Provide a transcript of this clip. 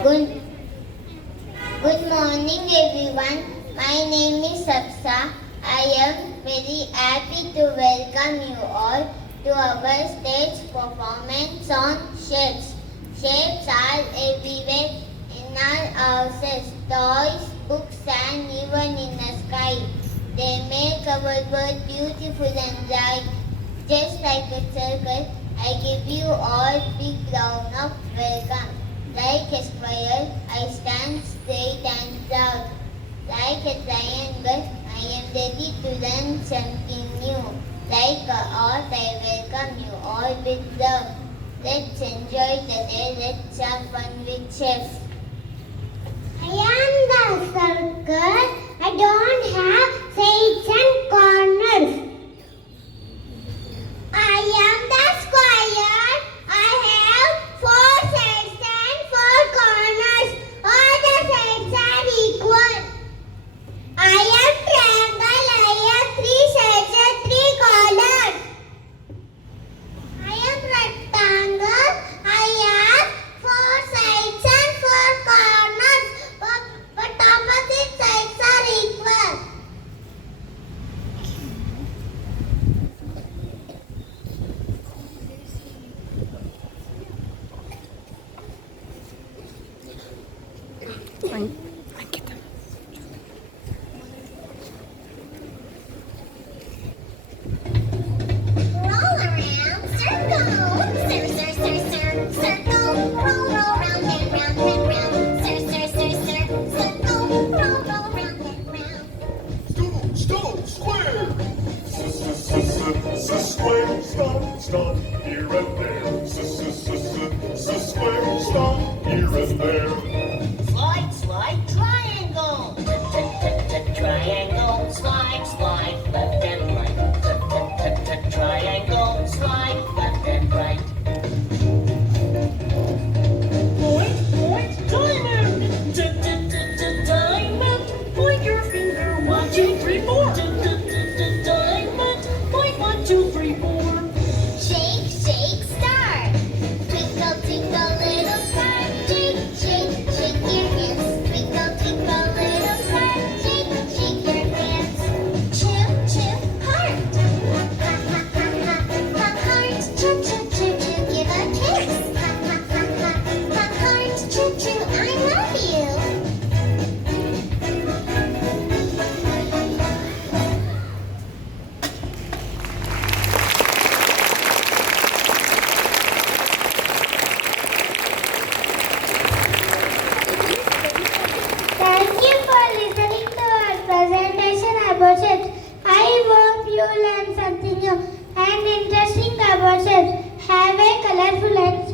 Good, good morning everyone. My name is Sapsa. I am very happy to welcome you all to our stage performance on shapes. Shapes are everywhere in our houses, toys, books and even in the sky. They make our world beautiful and bright. Just like a circle, I give you all big round of welcome. Like a square, I stand straight and proud. Like a triangle, I am ready to learn something new. Like a heart, I welcome you all with love. Let's enjoy the day, let's have fun with Chef. I am the circle. I don't have sides and corners. I am the square. I have four sides and four corners. All the sides are equal. I am triangle. I have three sides and three corners. I am rectangle. I have four sides and four corners. But opposite sides are equal. Roll around, circle. Circle. Roll round and round and round. Circle. Roll round and round. Stop, square. Square, stop, here and there. Square, stop, here and there. Slide, triangle. Triangle, slide, left and right. Triangle, slide, left and right. Point, diamond. Diamond, point your finger. 1, 2, 3, 4. Diamond, point 1, 2, 3, 4. Shake, star. Twinkle, twinkle, little star. Shake your hands. Twinkle, twinkle, little star. Shake your hands. Choo, heart. Ha, heart. Choo, give a kiss. Ha, heart. Choo, I love you. Thank you for listening to our presentation about shapes. I hope you learned something new and interesting about shapes. Have a colorful and